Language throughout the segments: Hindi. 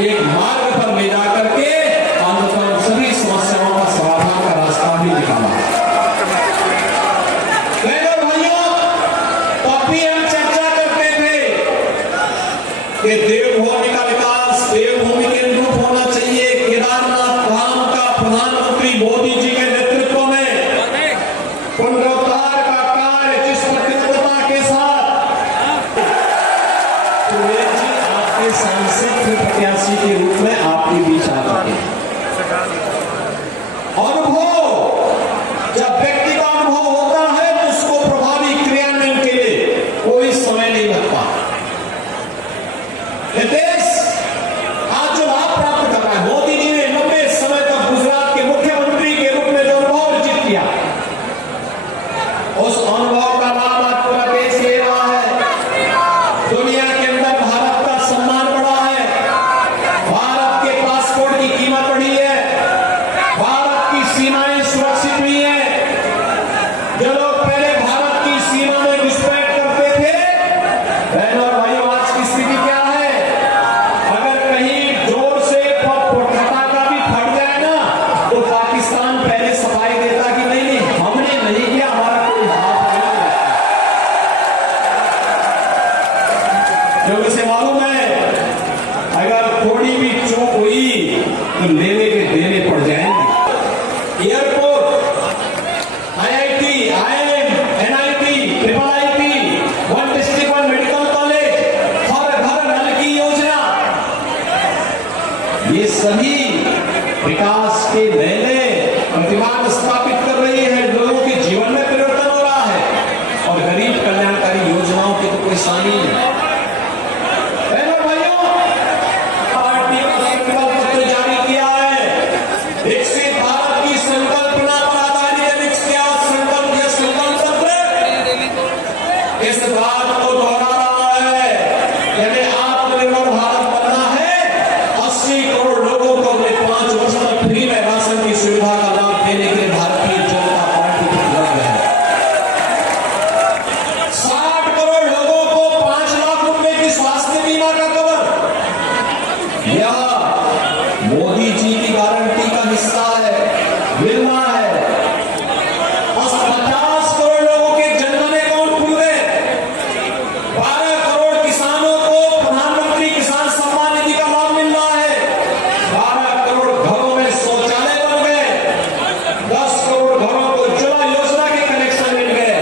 एक मार्ग पर ले जाकर के अंततः सभी समस्याओं का समाधान का रास्ता भी निकाला। भाइयों, तब भी हम चर्चा करते थे कि देवभूमि का विकास देवभूमि के अनुरूप होना चाहिए। केदारनाथ धाम का प्रधानमंत्री मोदी जी के नेतृत्व में पुनरुद्धार का कार्य जिस प्रतिबद्धता के साथ आपके सांसद प्रत्याशी के रूप में आपके बीच आ चुके हैं। अनुभव, जब व्यक्ति का अनुभव होता है तो उसको प्रभावी क्रियान्वयन के लिए कोई समय नहीं लगता। देश आज जो लाभ प्राप्त कर रहा है, मोदी जी ने लंबे समय तक गुजरात के मुख्यमंत्री के रूप में जो अनुभव अर्जित किया, उस अनुभव का लाभ आज पूरा देश ले रहा है। दुनिया के अंदर भारत का सम्मान बढ़ा है, भारत के पासपोर्ट की कीमत बढ़ी है, भारत की सीमाएं सुरक्षित हुई है। जो लोग पहले भारत की सीमा में घुसपैठ करते थे, बहनों और भाइयों, आज की स्थिति क्या है? अगर कहीं जोर से पटाखा भी फट जाए ना, तो पाकिस्तान पहले सफाई देता कि नहीं नहीं हमने नहीं किया, हमारा कोई हाथ नहीं है। क्योंकि से मालूम है अगर थोड़ी भी चूक हुई तो लेने के देने पड़ जाएंगे। Airport, IIT, IIM, NIT, IIIT, one district one medical college, हर घर नल की योजना, ये सभी विकास के नए प्रतिमान स्थापित कर रही है। लोगों के जीवन में परिवर्तन हो रहा है और गरीब कल्याणकारी योजनाओं की तो कोई सानी नहीं। बहनों भाइयों, पार्टी का संकल्प पत्र जारी किया है। विकसित भारत की संकल्पना पर आधारित किया संकल्प, यह संकल्प पत्र इस बात को दोहरा रहा है, यदि आत्मनिर्भर भारत बनना है, 80 करोड़ लोगों को अपने 5 वर्ष तक फ्री में राशन की सुविधा का लाभ देने के लिए भारतीय जनता पार्टी प्रतिबद्ध है। 60 करोड़ लोगों को 5 लाख रुपए की स्वास्थ्य बीमा का कवर, यह मोदी जी की गारंटी का हिस्सा है, मिलना है। 50 करोड़ लोगों के जनधन अकाउंट खुल गए, 12 करोड़ किसानों को प्रधानमंत्री किसान सम्मान निधि का लाभ मिल रहा है, 12 करोड़ घरों में शौचालय बन गए, 10 करोड़ घरों को उज्ज्वला योजना के कनेक्शन मिल गए।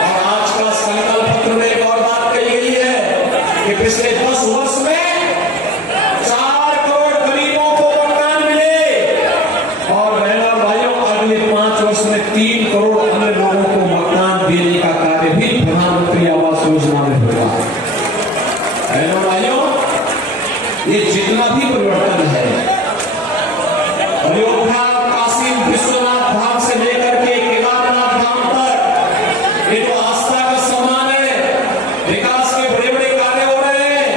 और आज का संकल्प पत्र में एक और बात कही गई है कि पिछले 10 वर्ष में 4 करोड़ गरीबों को मकान मिले और बहनों भाइयों, अगले 5 वर्ष में 3 करोड़ अन्य लोगों को मकान देने का कार्य भी प्रधानमंत्री आवास योजना में होगा। बहनों भाइयों, ये जितना भी परिवर्तन है, अयोध्या, काशी विश्वनाथ धाम से लेकर के केदारनाथ धाम तक, ये तो आस्था का सम्मान है, विकास के बड़े बड़े कार्य हो रहे हैं।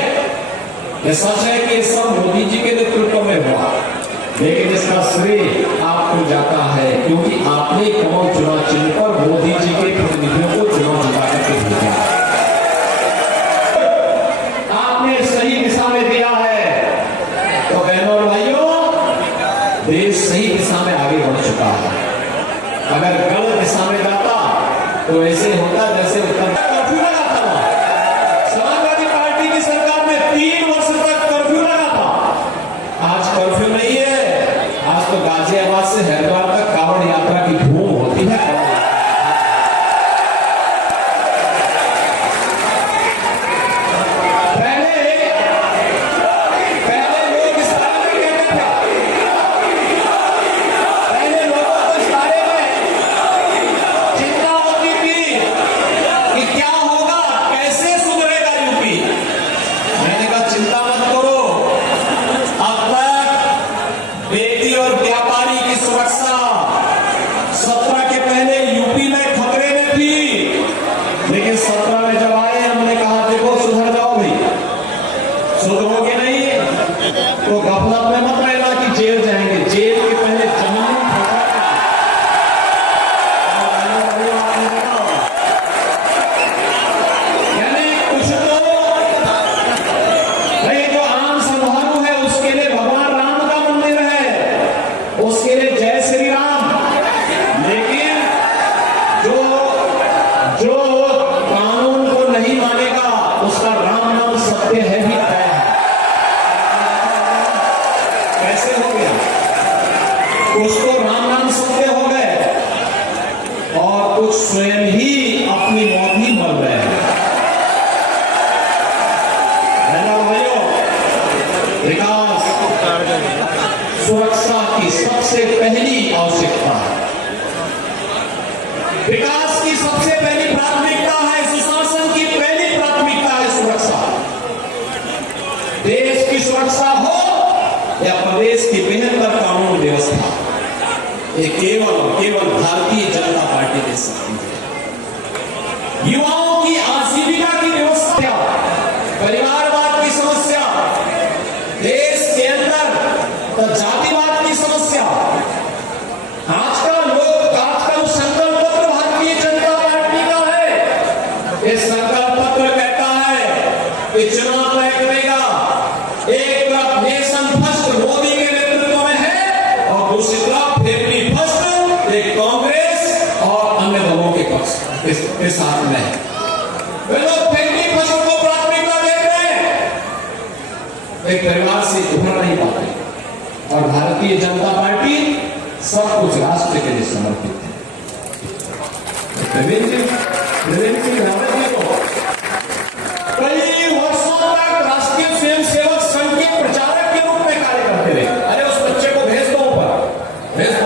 ये सच है कि ये सब मोदी जी के नेतृत्व में हुआ, लेकिन इसका श्रेय आपको जाता है क्योंकि आपने कमल चुनाव चिन्ह पर मोदी जी के प्रतिनिधियों को चुनाव जिता करके भेजा, आपने सही दिशा में दिया है। तो बहनों और भाइयों, देश सही दिशा में आगे बढ़ चुका है। अगर गलत दिशा में जाता तो ऐसे होता जैसे कर्फ्यू लगा था। समाजवादी पार्टी की सरकार में 3 वर्ष तक कर्फ्यू लगा था, आज कर्फ्यू नहीं है। आज तो गाजियाबाद से हरिद्वार तक कांवड़ यात्रा की धूम होती है। उसके लिए ऐसे हो गया, कुछ तो राम नाम सत्य हो गए और कुछ स्वयं ही अपनी मौत ही मर गए हैं। भाइयों, विकास सुरक्षा की सबसे पहली आवश्यकता है, विकास की सबसे पहली प्राथमिकता है, सुशासन की पहली प्राथमिकता है सुरक्षा। देश की सुरक्षा हो या प्रदेश की बेहतर कानून व्यवस्था, ये केवल भारतीय जनता पार्टी दे सकती है। युवाओं की आजीविका की व्यवस्था, परिवारवाद की समस्या, देश के अंदर जातिवाद की समस्या, आजकल संकल्प पत्र भारतीय जनता पार्टी का है। ये संकल्प पत्र कहता है कि चुनाव तय करेगा, एक तरफ नेशन फर्स्ट मोदी के नेतृत्व में है और दूसरी तरफ फैमिली फर्स्ट एक कांग्रेस और अन्य दलों के पक्ष के साथ में है। वे लोग फैमिली फर्स्ट को प्राथमिकता देते हैं, एक परिवार से उभर नहीं पाते और भारतीय जनता पार्टी सब कुछ राष्ट्र के लिए समर्पित है। कई वर्षों तक राष्ट्रीय स्वयंसेवक संघ के प्रचारक के रूप में कार्य करते रहे। अरे उस बच्चे को भेज दो ऊपर, भेज दो।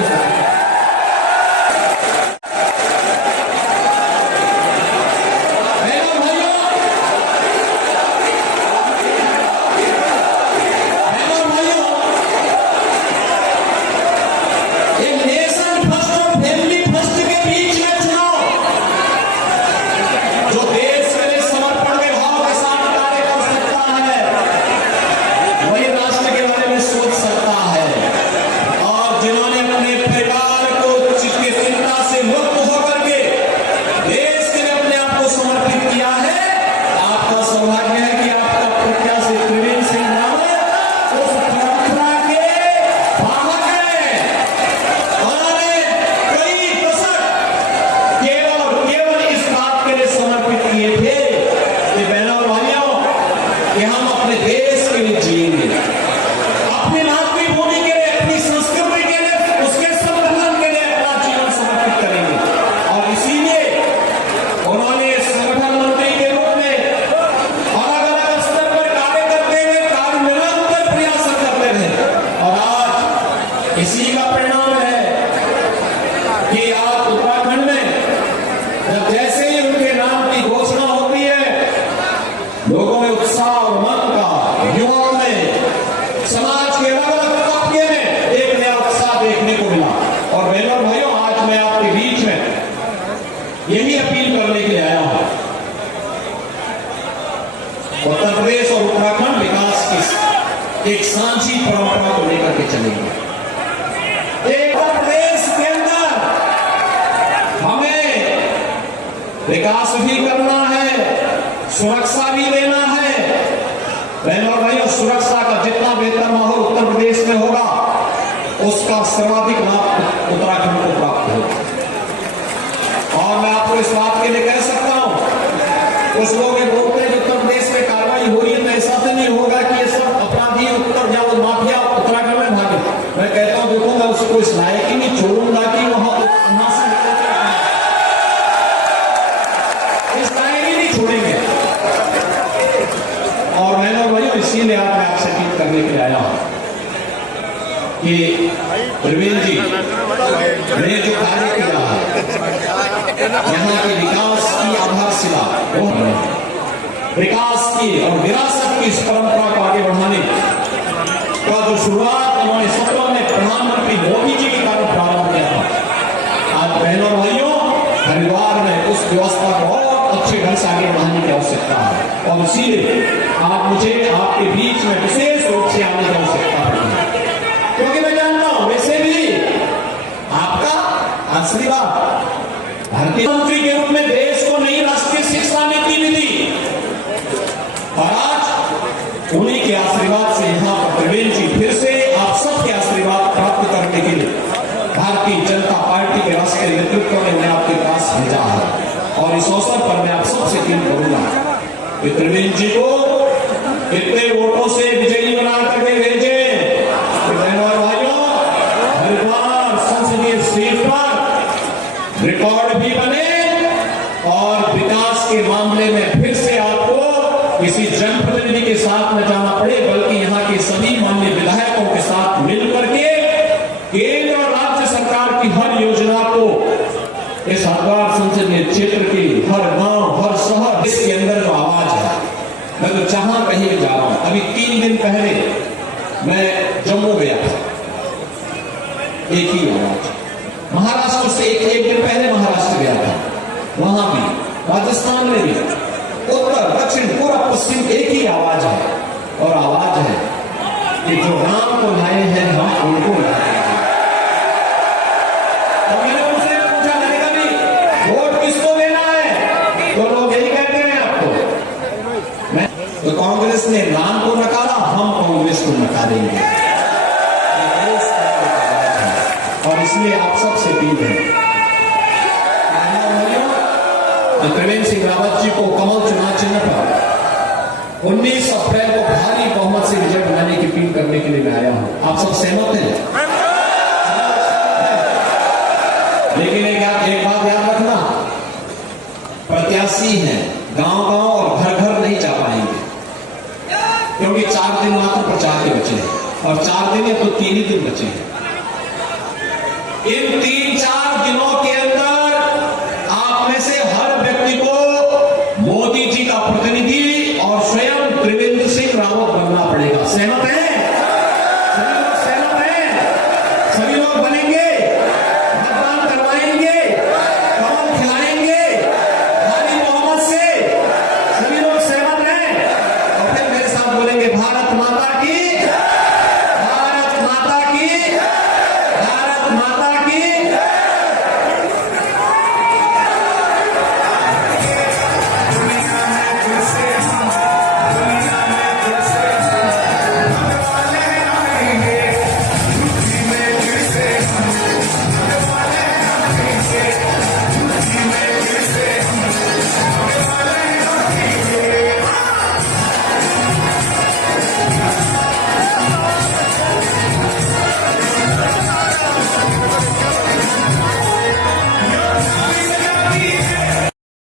इसी का परिणाम है कि आज उत्तराखंड में जब जैसे ही उनके नाम की घोषणा होती है, लोगों में उत्साह और मन का, युवाओं में, समाज के अलग अलग तबके में एक नया उत्साह देखने को मिला। और बहनों और भाइयों, आज मैं आपके बीच में यही अपील करने के लिए आया हूं। उत्तर प्रदेश और उत्तराखंड विकास की एक सांझी परंपरा को लेकर के चलेंगे। उत्तर प्रदेश के अंदर हमें विकास भी करना है, सुरक्षा भी देना है। बहनों और भाइयों, सुरक्षा का जितना बेहतर माहौल उत्तर प्रदेश में होगा, उसका सर्वाधिक लाभ उत्तराखंड को प्राप्त होगा। और मैं आपको इस बात के लिए कह सकता हूं, कुछ लोग ये बोलते हैं कि उत्तर प्रदेश में कार्रवाई हो रही है, तो ऐसा तो नहीं होगा कि ये सब अपराधी उत्तर या माफिया उत्तराखंड में भागे। मैं कहता हूं, देखो, मैं उसको इस लायक ही नहीं छोड़ूंगा कि वहां से इस लायक ही नहीं छोड़ेंगे। और मैंने भाइयों, इसीलिए आज मैं आपसे अपील करने के लिए आया हूं कि प्रवीण जी ने जो कार्य किया है, यहाँ के विकास की आधारशिला, विकास की और विरासत की इस परंपरा को आगे बढ़ाने का जो शुरुआत उन्होंने 17 में प्रधानमंत्री मोदी जी के कारण प्रारंभ किया था, आज बहनों और भाइयों, हरिद्वार में उस व्यवस्था को और अच्छे ढंग से आगे बढ़ाने की आवश्यकता है। और इसीलिए आज मुझे आपके बीच में विशेष रूप से आने की आवश्यकता पड़ी है, क्योंकि मैं जानता हूं वैसे भी आपका आशीर्वाद भारतीय मंत्री के रूप में देश को नई राष्ट्रीय शिक्षा नीति मिली, और आज उन्हीं के आशीर्वाद से यहाँ पर प्रवीण जी फिर से आप सबके आशीर्वाद प्राप्त करने के लिए भारतीय जनता पार्टी के राष्ट्रीय नेतृत्व ने उन्हें आपके पास भेजा है। और इस अवसर पर मैं आप सबसे अपील करूंगा कि प्रवीण जी को कितने वोटों से विजयी बना करके भेजे। किसी जनप्रतिनिधि के साथ न जाना पड़े, बल्कि यहाँ के सभी माननीय विधायकों के साथ मिलकर के केंद्र और राज्य सरकार की हर योजना को इस हरिद्वार संसदीय क्षेत्र के हर गांव, हर शहर, इसके अंदर जो आवाज है, मैं तो जहां कहीं भी जा रहा हूं। अभी 3 दिन पहले मैं जम्मू गया था, एक ही आवाज। महाराष्ट्र से एक दिन पहले महाराष्ट्र गया था, वहां भी, राजस्थान में भी, उत्तर दक्षिण पूरा पश्चिम एक ही आवाज है, और आवाज है कि जो राम को लाए हैं हम उनको लाए हैं। तो मैंने उनसे पूछा, मैंने कहा भी वोट किसको देना है, तो लोग यही कहते हैं आपको। मैं तो कांग्रेस ने राम को नकारा, हम कांग्रेस को नकारेंगे, और इसलिए आप सबसे अपील है, त्रिवेंद्र सिंह रावत जी को कमल चुनाव चिन्ह पर 19 अप्रैल को भारी बहुमत से विजय बनाने की अपील करने के लिए मैं आया हूं। आप सब सहमत हैं? लेकिन एक बात याद रखना, प्रत्याशी हैं, गांव-गांव और घर-घर नहीं जा पाएंगे, क्योंकि 4 दिन मात्र प्रचार के बचे हैं, और 4 दिन या तो 3 ही दिन बचे हैं। इन 3-4 दिनों के